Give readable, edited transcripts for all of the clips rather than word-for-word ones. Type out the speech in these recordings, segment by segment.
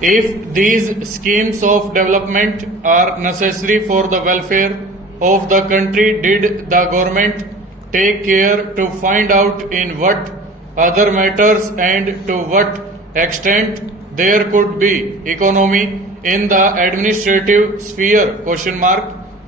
If these schemes of development are necessary for the welfare of the country, did the government take care to find out in what other matters and to what extent there could be economy in the administrative sphere?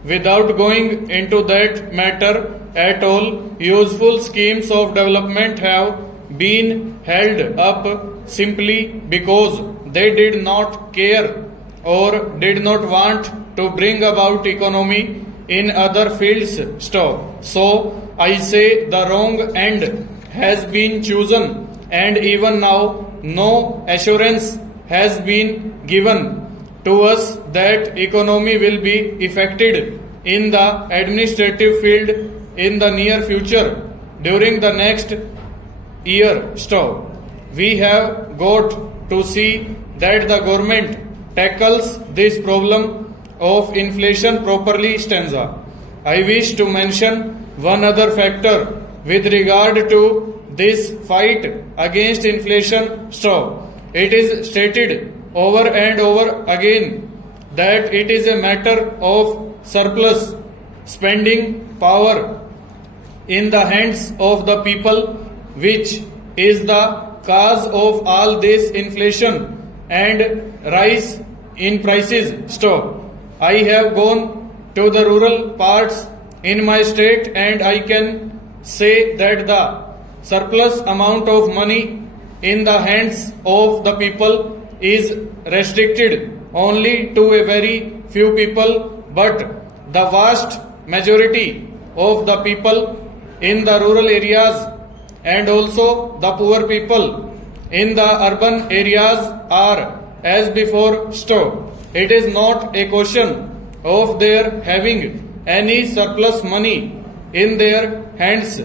Without going into that matter at all, useful schemes of development have been held up simply because they did not care or did not want to bring about economy in other fields. So I say the wrong end has been chosen, and even now no assurance has been given to us that economy will be effected in the administrative field in the near future during the next year. We have got to see that the government tackles this problem of inflation properly. I wish to mention one other factor with regard to this fight against inflation. It is stated over and over again that it is a matter of surplus spending power in the hands of the people which is the cause of all this inflation and rise in prices. I have gone to the rural parts in my state, and I can say that the surplus amount of money in the hands of the people is restricted only to a very few people, but the vast majority of the people in the rural areas and also the poor people in the urban areas are as before. It is not a question of their having any surplus money in their hands.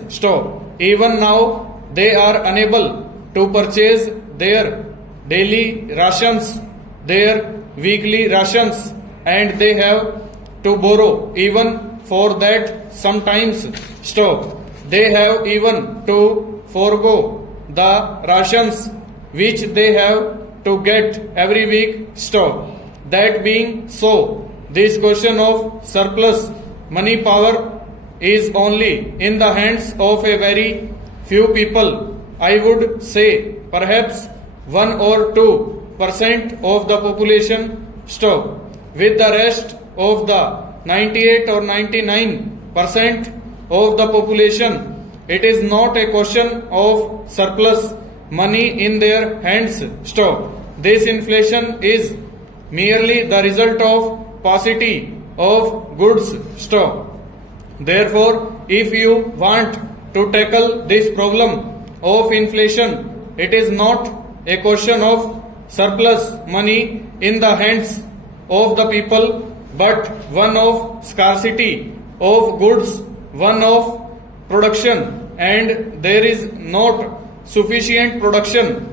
Even now they are unable to purchase their daily rations, their weekly rations, and they have to borrow even for that sometimes. They have even to forego the rations which they have to get every week. That being so, this question of surplus money power is only in the hands of a very few people. I would say perhaps 1 or 2% of the population. With the rest of the 98 or 99% of the population, it is not a question of surplus money in their hands. This inflation is merely the result of paucity of goods. Therefore, if you want to tackle this problem of inflation, it is not a question of surplus money in the hands of the people, but one of scarcity of goods, one of production, and there is not sufficient production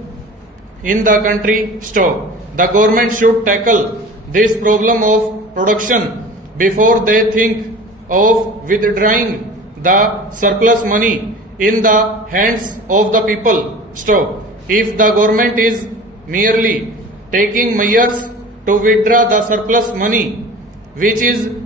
in the country. The government should tackle this problem of production before they think of withdrawing the surplus money in the hands of the people. If the government is merely taking measures to withdraw the surplus money which is